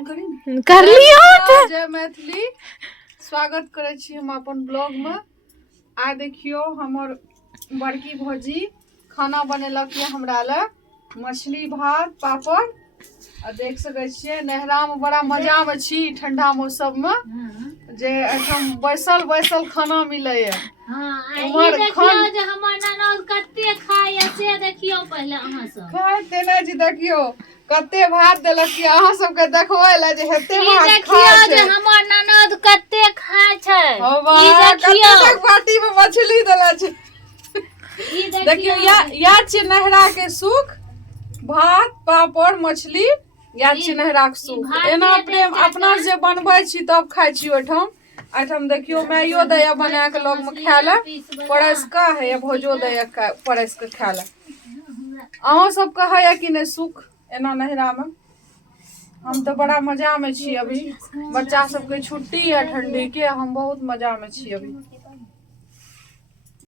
On करी कर लियो जय मैथिली स्वागत करे छी हम अपन ब्लॉग में। आ देखियो हमर बड़की भौजी खाना बनेलक ये हमरा ले मछली भात पापड़। आ देख सकै छियै नहरा में बड़ा मजा में छी ठंडा मौसम में जे एठम बैसल बैसल खाना मिले ये। ई देखियो जे हमर ननद कते खाय से देखियो पहले अहाँ सब खाय तेने जी देखियो कते भात देलक कि अहाँ सबके देखबै ला जे हेते भात खाय छै। जे हमर ननद कते खाय छै ई देखियो कते बाटी में मछली देला छै। ई देखियो या छै नहरा के सुख भात पापड़ मछली या छै नहरा के सुख। एना प्रेम अपना जे बनबै छी तब खाय छी ओठम। एठम देखियो माइयो दैया बना के लोग में खाय ले परस का है भोजो दैया परस के खाय ले। अहाँ सब कहे या कि नहीं सुख एना नहरा में। हम तो बड़ा मजा में छी अभी बच्चा सबके छुट्टी है ठंडी के हम बहुत मजा में छी अभी।